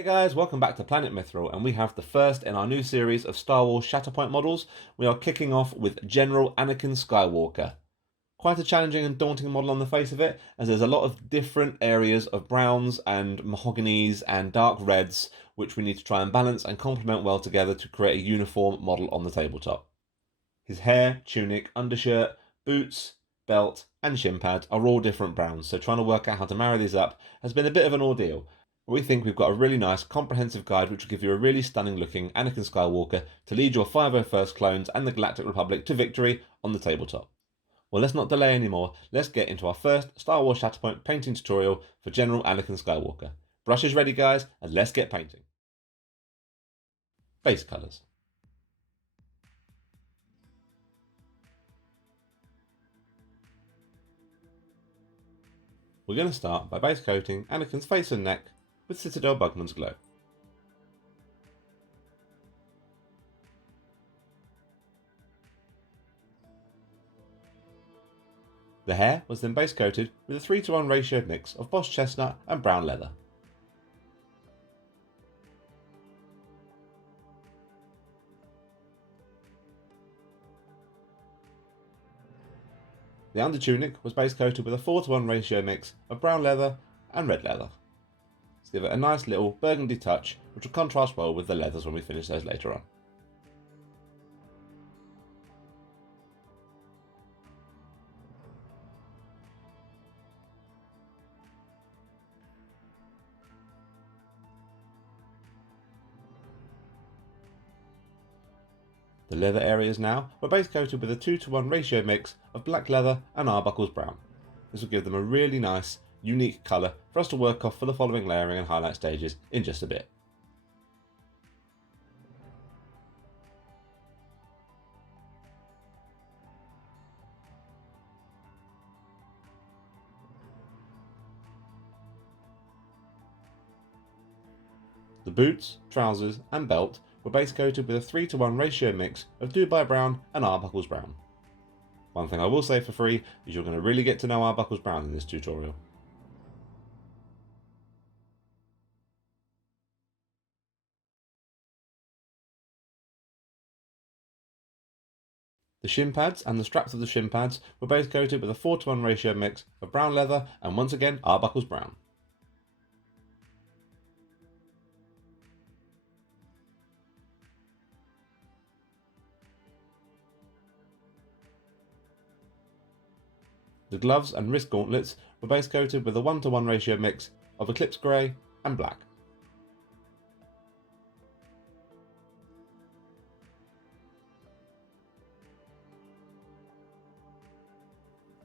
Hey guys, welcome back to Planet Mithril, and we have the first in our new series of Star Wars Shatterpoint models. We are kicking off with General Anakin Skywalker. Quite a challenging and daunting model on the face of it, as there's a lot of different areas of browns and mahoganies and dark reds which we need to try and balance and complement well together to create a uniform model on the tabletop. His hair, tunic, undershirt, boots, belt and shin pads are all different browns, so trying to work out how to marry these up has been a bit of an ordeal. We think we've got a really nice comprehensive guide which will give you a really stunning looking Anakin Skywalker to lead your 501st clones and the Galactic Republic to victory on the tabletop. Well, let's not delay anymore, let's get into our first Star Wars Shatterpoint painting tutorial for General Anakin Skywalker. Brushes ready guys, and let's get painting. Base colours. We're going to start by base coating Anakin's face and neck with Citadel Bugman's Glow. The hair was then base coated with a 3:1 ratio mix of Bosch chestnut and brown leather. The undertunic was base coated with a 4:1 ratio mix of brown leather and red leather, to give it a nice little burgundy touch which will contrast well with the leathers when we finish those later on. The leather areas now were base coated with a 2:1 ratio mix of black leather and Arbuckle's brown. This will give them a really nice, unique colour for us to work off for the following layering and highlight stages in just a bit. The boots, trousers and belt were base coated with a 3:1 ratio mix of Dubai brown and Arbuckle's brown. One thing I will say for free is you're going to really get to know Arbuckle's brown in this tutorial. The shin pads and the straps of the shin pads were base coated with a 4:1 ratio mix of brown leather and once again Arbuckle's brown. The gloves and wrist gauntlets were base coated with a 1:1 ratio mix of Eclipse Grey and black.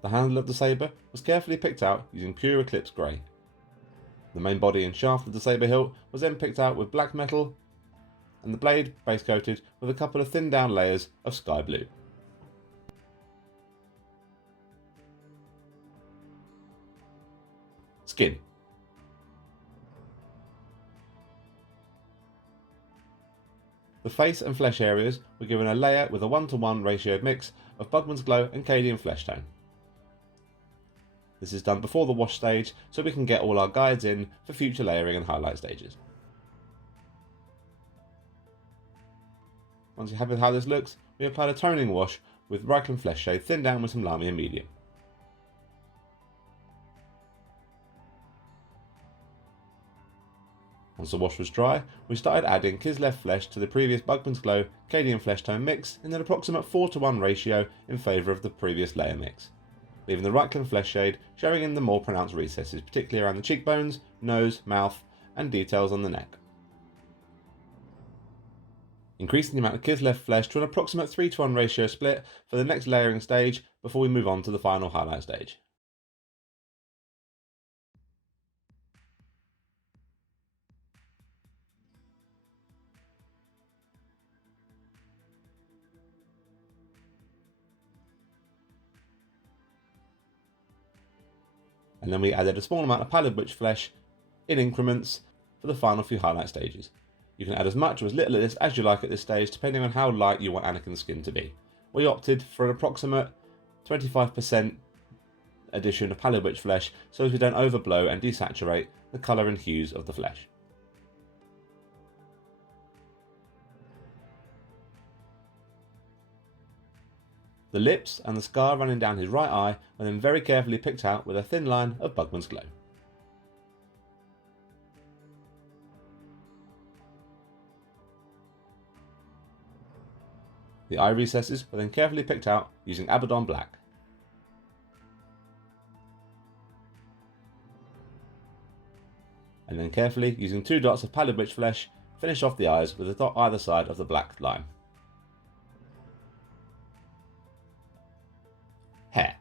The handle of the sabre was carefully picked out using pure Eclipse Grey. The main body and shaft of the sabre hilt was then picked out with black metal, and the blade base coated with a couple of thinned down layers of sky blue. Skin. The face and flesh areas were given a layer with a 1:1 ratio mix of Bugman's Glow and Cadian Flesh Tone. This is done before the wash stage so we can get all our guides in for future layering and highlight stages. Once you're happy with how this looks, we applied a toning wash with Reikland Flesh Shade thinned down with some Lamia Medium. Once the wash was dry, we started adding Kislev flesh to the previous Bugman's Glow Cadian Flesh Tone mix in an approximate 4:1 ratio in favour of the previous layer mix, leaving the Reikland Flesh Shade showing in the more pronounced recesses, particularly around the cheekbones, nose, mouth and details on the neck. Increasing the amount of Kislev flesh to an approximate 3:1 ratio split for the next layering stage before we move on to the final highlight stage. And then we added a small amount of Pallid Witch flesh in increments for the final few highlight stages. You can add as much or as little of this as you like at this stage, depending on how light you want Anakin's skin to be. We opted for an approximate 25% addition of Pallid Witch flesh so as we don't overblow and desaturate the colour and hues of the flesh. The lips and the scar running down his right eye are then very carefully picked out with a thin line of Bugman's Glow. The eye recesses were then carefully picked out using Abaddon Black. And then carefully, using 2 dots of Pallid Witch Flesh, finish off the eyes with a dot either side of the black line. Hair.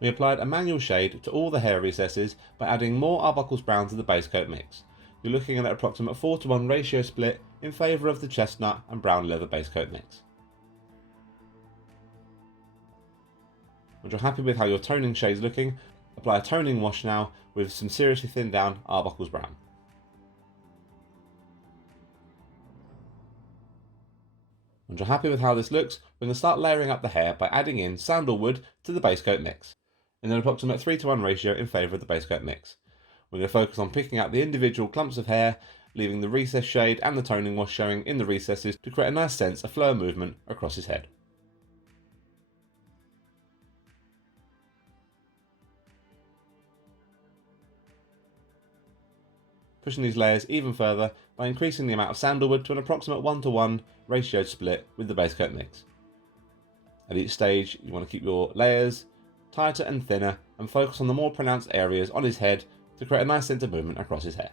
We applied a manual shade to all the hair recesses by adding more Arbuckle's Brown to the base coat mix. You're looking at an approximate 4:1 ratio split in favour of the chestnut and brown leather base coat mix. Once you're happy with how your toning shade's looking, apply a toning wash now with some seriously thinned down Arbuckle's Brown. Once you're happy with how this looks, we're going to start layering up the hair by adding in sandalwood to the base coat mix, in an approximate 3:1 ratio in favour of the base coat mix. We're going to focus on picking out the individual clumps of hair, leaving the recess shade and the toning wash showing in the recesses to create a nice sense of flow and movement across his head. Pushing these layers even further by increasing the amount of sandalwood to an approximate 1:1 ratio split with the base coat mix. At each stage, you want to keep your layers tighter and thinner and focus on the more pronounced areas on his head to create a nice sense of movement across his hair.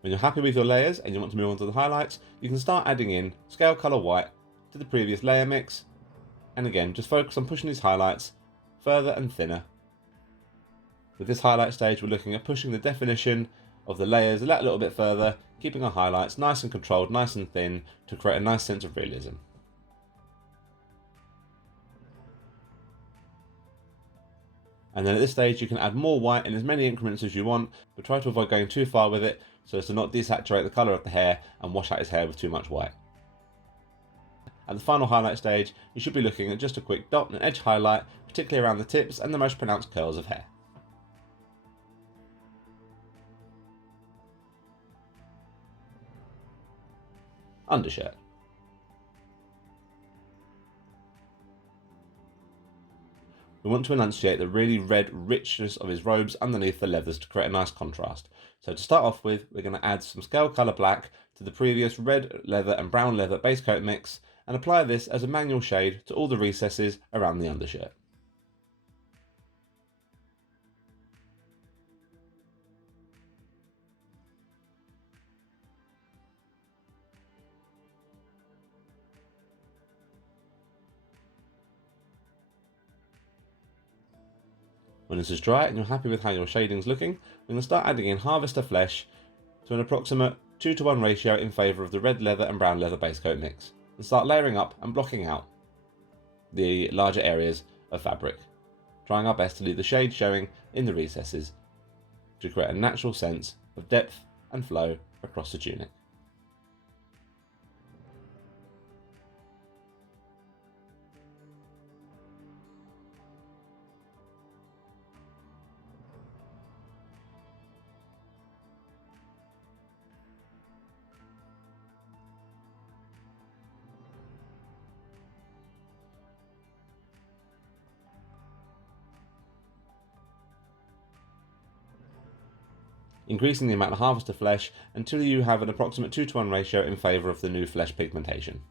When you're happy with your layers and you want to move on to the highlights, you can start adding in Scalecolour White to the previous layer mix, and again just focus on pushing these highlights further and thinner. With this highlight stage, we're looking at pushing the definition of the layers a little bit further, keeping our highlights nice and controlled, nice and thin to create a nice sense of realism. And then at this stage you can add more white in as many increments as you want, but try to avoid going too far with it so as to not desaturate the colour of the hair and wash out his hair with too much white. At the final highlight stage, you should be looking at just a quick dot and edge highlight, particularly around the tips and the most pronounced curls of hair. Undershirt. We want to enunciate the really red richness of his robes underneath the leathers to create a nice contrast. So to start off with, we're going to add some Scalecolour Black to the previous red leather and brown leather base coat mix and apply this as a manual shade to all the recesses around the undershirt. When this is dry and you're happy with how your shading's looking, we're going to start adding in Harvester Flesh to an approximate 2:1 ratio in favour of the red leather and brown leather base coat mix, and start layering up and blocking out the larger areas of fabric, trying our best to leave the shade showing in the recesses to create a natural sense of depth and flow across the tunic. Increasing the amount of Harvester Flesh until you have an approximate 2:1 ratio in favour of the new flesh pigmentation.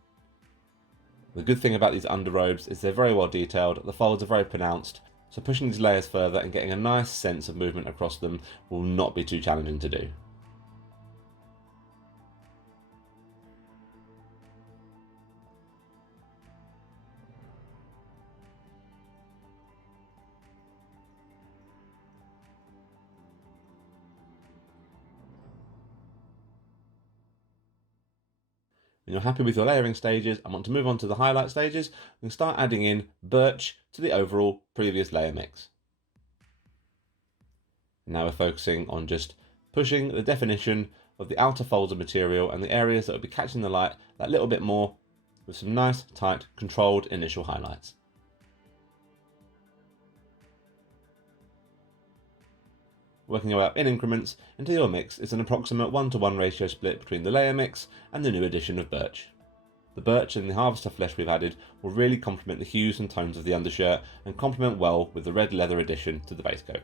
The good thing about these underrobes is they're very well detailed, the folds are very pronounced, so pushing these layers further and getting a nice sense of movement across them will not be too challenging to do. When you're happy with your layering stages and want to move on to the highlight stages, we can start adding in birch to the overall previous layer mix. Now we're focusing on just pushing the definition of the outer folds of material and the areas that will be catching the light that little bit more with some nice, tight, controlled initial highlights. Working your way up in increments until your mix is an approximate 1:1 ratio split between the layer mix and the new addition of birch. The birch and the harvester flesh we've added will really complement the hues and tones of the undershirt and complement well with the red leather addition to the base coat.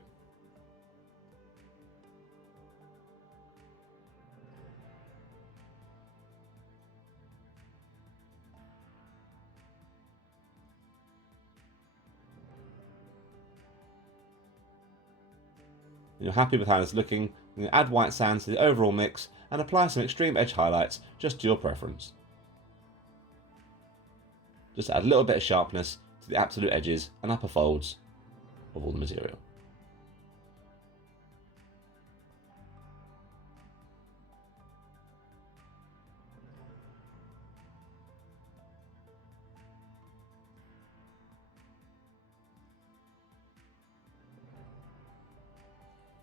When you're happy with how it's looking, you can add white sands to the overall mix and apply some extreme edge highlights just to your preference. Just add a little bit of sharpness to the absolute edges and upper folds of all the material.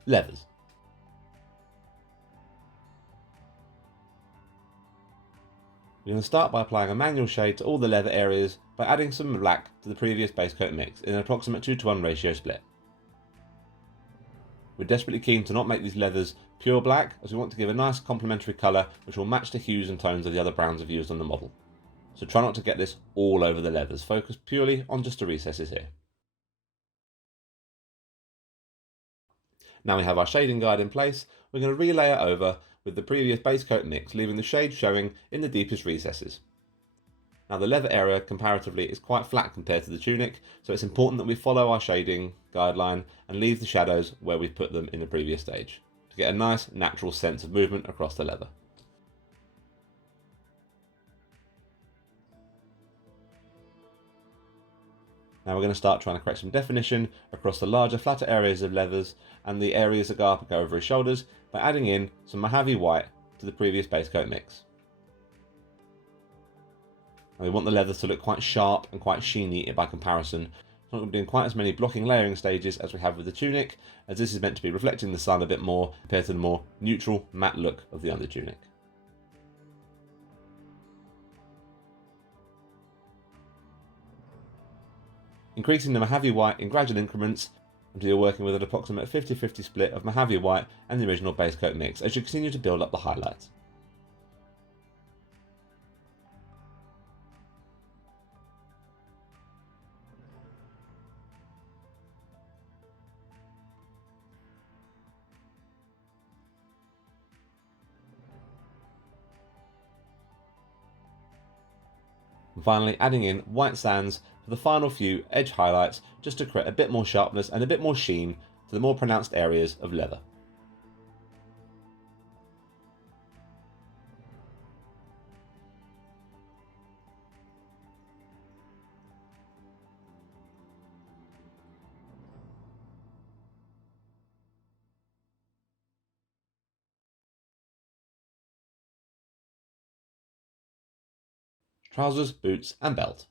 Leathers. We're going to start by applying a manual shade to all the leather areas by adding some black to the previous base coat mix in an approximate 2:1 ratio split. We're desperately keen to not make these leathers pure black, as we want to give a nice complementary colour which will match the hues and tones of the other browns we've used on the model. So try not to get this all over the leathers, focus purely on just the recesses here. Now we have our shading guide in place, we're going to relayer over with the previous base coat mix, leaving the shade showing in the deepest recesses. Now the leather area comparatively is quite flat compared to the tunic, so it's important that we follow our shading guideline and leave the shadows where we've put them in the previous stage, to get a nice natural sense of movement across the leather. Now we're going to start trying to create some definition across the larger, flatter areas of leathers and the areas that go up and go over his shoulders by adding in some Mojave white to the previous base coat mix. And we want the leathers to look quite sharp and quite sheeny by comparison. So we're not going to be doing quite as many blocking layering stages as we have with the tunic, as this is meant to be reflecting the sun a bit more compared to the more neutral, matte look of the under tunic. Increasing the Mojave white in gradual increments until you're working with an approximate 50-50 split of Mojave white and the original base coat mix as you continue to build up the highlights. And finally adding in white sands for the final few edge highlights just to create a bit more sharpness and a bit more sheen to the more pronounced areas of leather. Trousers, boots and belt.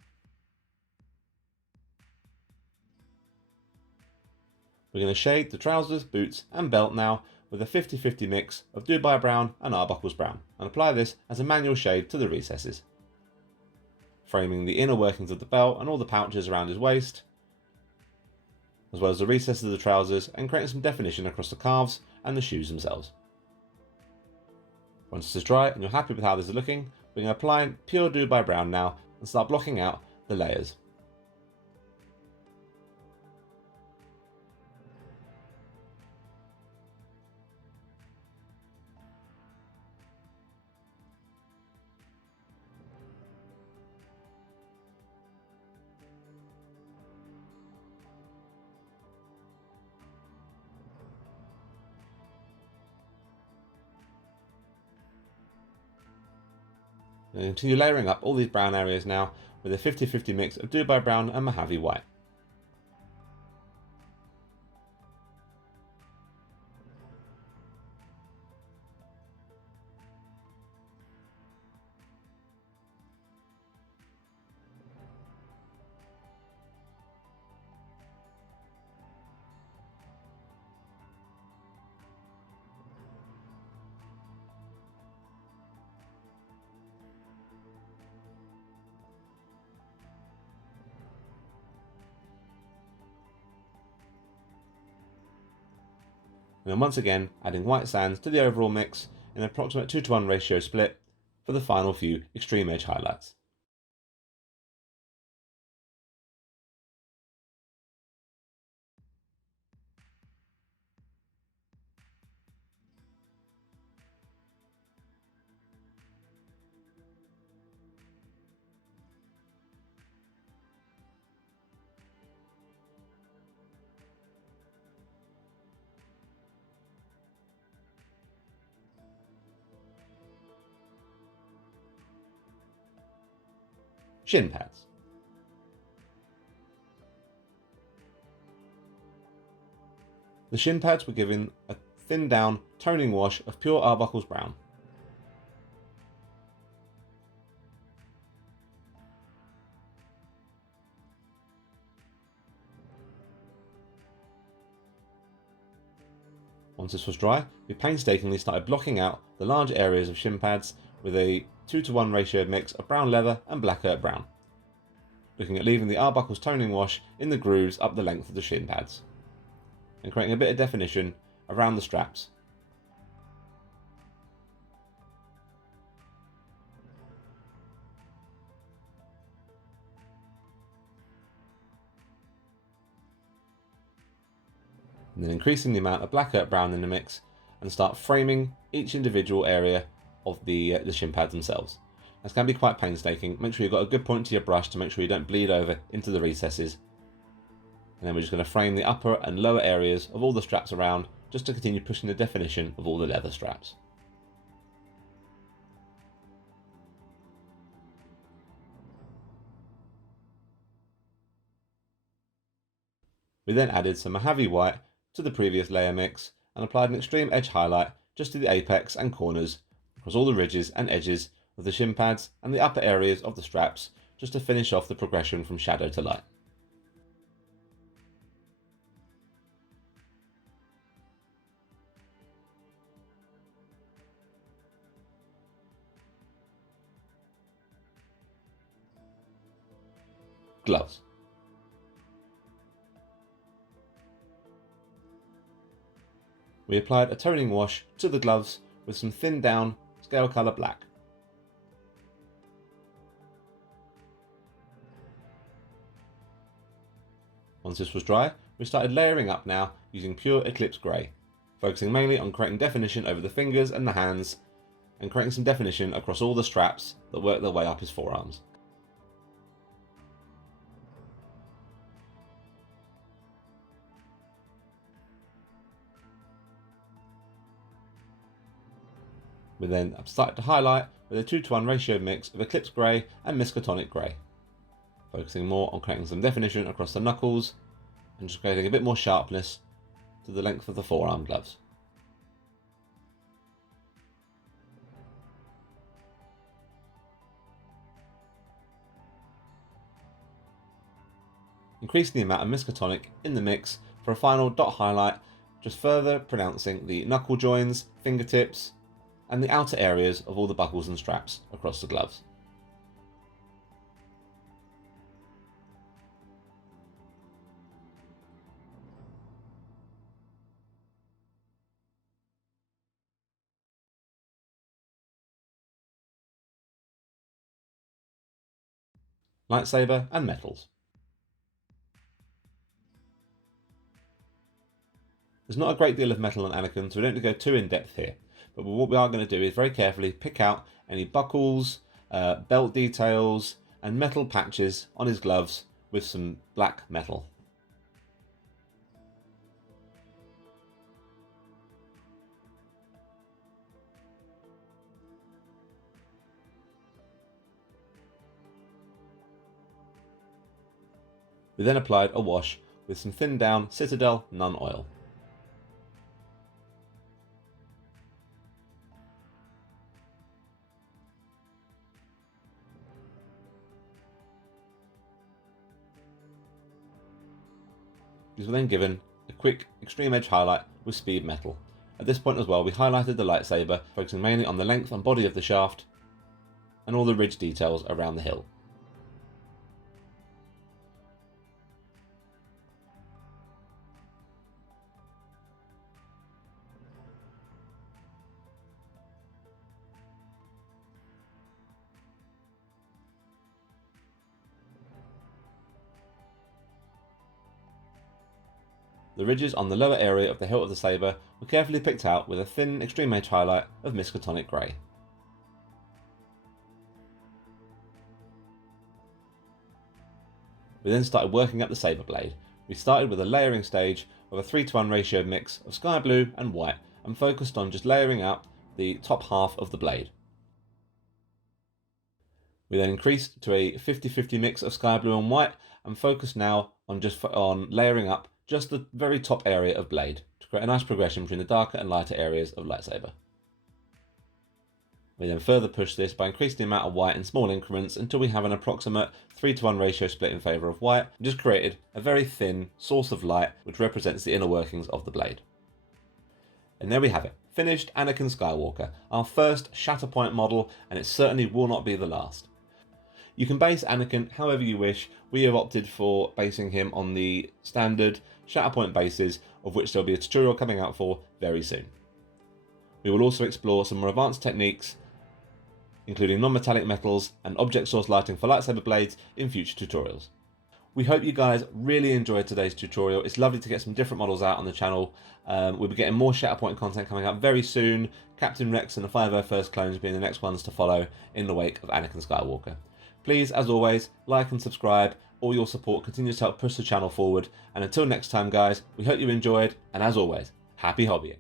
We're going to shade the trousers, boots and belt now with a 50-50 mix of Dubai brown and Arbuckle's brown, and apply this as a manual shade to the recesses, framing the inner workings of the belt and all the pouches around his waist, as well as the recesses of the trousers, and creating some definition across the calves and the shoes themselves. Once this is dry and you're happy with how this is looking, we're going to apply pure Dubai brown now and start blocking out the layers. And continue layering up all these brown areas now with a 50-50 mix of Dubai brown and Mojave white. and then once again adding white sands to the overall mix in an approximate 2:1 ratio split for the final few extreme edge highlights. Shin Pads. The shin pads were given a thinned down toning wash of pure Arbuckle's brown. Once this was dry, we painstakingly started blocking out the large areas of shin pads with a 2:1 ratio mix of brown leather and black earth brown, looking at leaving the Arbuckle's toning wash in the grooves up the length of the shin pads, and creating a bit of definition around the straps. And then increasing the amount of black earth brown in the mix and start framing each individual area of the shin pads themselves. This can be quite painstaking. Make sure you've got a good point to your brush to make sure you don't bleed over into the recesses. And then we're just going to frame the upper and lower areas of all the straps around, just to continue pushing the definition of all the leather straps. We then added some Mojave white to the previous layer mix and applied an extreme edge highlight just to the apex and corners across all the ridges and edges of the shin pads and the upper areas of the straps, just to finish off the progression from shadow to light. Gloves. We applied a toning wash to the gloves with some thinned down Scalecolour black. Once this was dry, we started layering up now using pure Eclipse Grey, focusing mainly on creating definition over the fingers and the hands, and creating some definition across all the straps that work their way up his forearms. We then started to highlight with a 2:1 ratio mix of Eclipse Grey and Miskatonic Grey, focusing more on creating some definition across the knuckles and just creating a bit more sharpness to the length of the forearm gloves. Increasing the amount of Miskatonic in the mix for a final dot highlight, just further pronouncing the knuckle joins, fingertips, and the outer areas of all the buckles and straps across the gloves. Lightsaber and Metals. There's not a great deal of metal on Anakin, so we don't go too in depth here. But what we are going to do is very carefully pick out any buckles, belt details, and metal patches on his gloves with some black metal. We then applied a wash with some thinned down Citadel Nun oil. These were then given a quick extreme edge highlight with speed metal. At this point as well, we highlighted the lightsaber, focusing mainly on the length and body of the shaft and all the ridge details around the hill. The ridges on the lower area of the hilt of the sabre were carefully picked out with a thin extreme edge highlight of Miskatonic Grey. We then started working up the sabre blade. We started with a layering stage of a 3:1 ratio mix of sky blue and white and focused on just layering up the top half of the blade. We then increased to a 50-50 mix of sky blue and white and focused now on layering up just the very top area of blade to create a nice progression between the darker and lighter areas of lightsaber. We then further push this by increasing the amount of white in small increments until we have an approximate 3:1 ratio split in favour of white, and just created a very thin source of light which represents the inner workings of the blade. And there we have it, finished Anakin Skywalker, our first Shatterpoint model, and it certainly will not be the last. You can base Anakin however you wish. We have opted for basing him on the standard Shatterpoint bases, of which there will be a tutorial coming out for very soon. We will also explore some more advanced techniques, including non-metallic metals and object source lighting for lightsaber blades in future tutorials. We hope you guys really enjoyed today's tutorial. It's lovely to get some different models out on the channel. We'll be getting more Shatterpoint content coming out very soon. Captain Rex and the 501st clones being the next ones to follow in the wake of Anakin Skywalker. Please, as always, like and subscribe. All your support continues to help push the channel forward. And until next time, guys, we hope you enjoyed, and as always, happy hobbying.